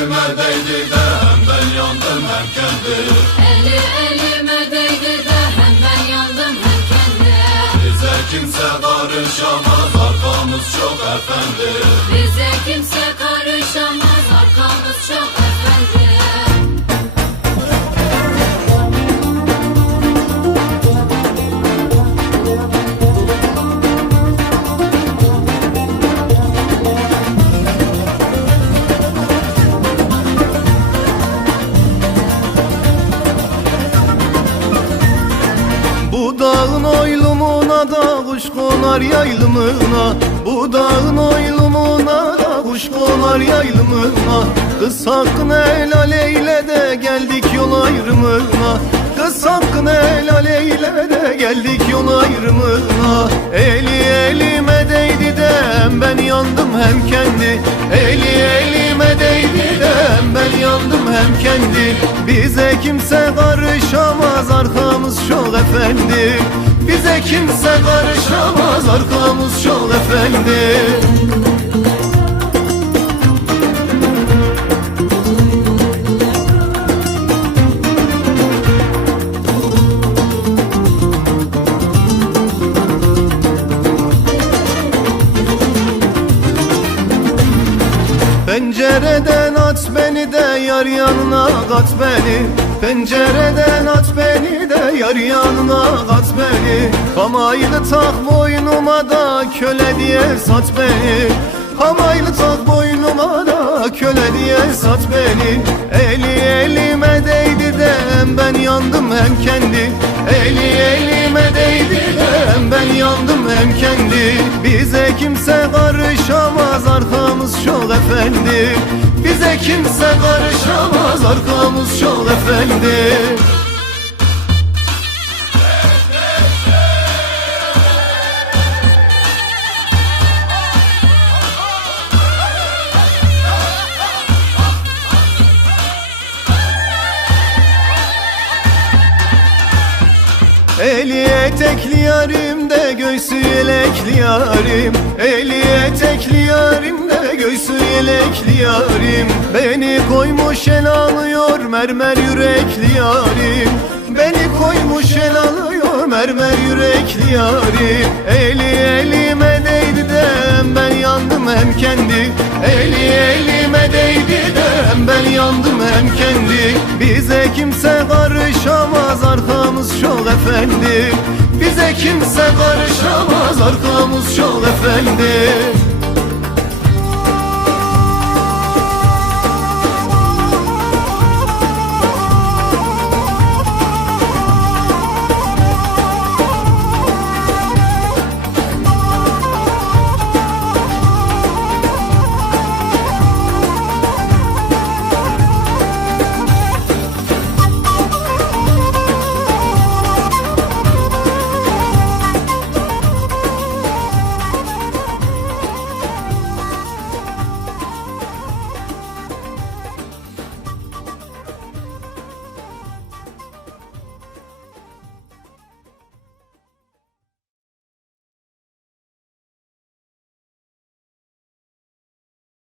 elime değdi de hem ben yandım hem kendi. Eli elime değdi de hem ben yandım hem kendi. Bize kimse karışamaz, arkamız çok efendi. Bize kimse karışamaz, arkamız çok efendi. Bu dağın oylumuna da kuş konar yaylımına. Bu dağın oylumuna da kuş konar yaylımına. Kız hakkını helal eyle de geldik yol ayrımına. Kız hakkını helal eyle de geldik yol ayrımına. Eli elime değdi de hem ben yandım hem kendi. Eli elime değdi de hem ben yandım hem kendi. Bize kimse karışamaz, arkamız çok efendi. Bize kimse karışamaz, arkamız çok efendi. Pencereden at beni de yar yanına kat beni. Pencereden at beni de yar yanına kat beni. Hamaylı tak boynuma da köle diye sat beni. Hamaylı tak boynuma da köle diye sat beni. Eli elime değdi de hem ben yandım hem kendi. Eli elime değdi de hem ben yandım hem kendi. Bize kimse karışamaz, arkamız çok efendi. Bize kimse karışamaz, arkamız çok efendi. Eli etekli yarim de göğsü yelekli yarim. Eli etekli yarim de göğsü yelekli yarim. Beni koymuş el alıyor mermer yürekli yarim. Beni koymuş el alıyor mermer yürekli yarim. Eli elime değdi de hem ben yandım hem kendi. Eli elime değdi de hem ben yandım hem kendi. Bize kimse karışamaz, arkamız çok efendi. Bize kimse karışamaz, arkamız çok efendi.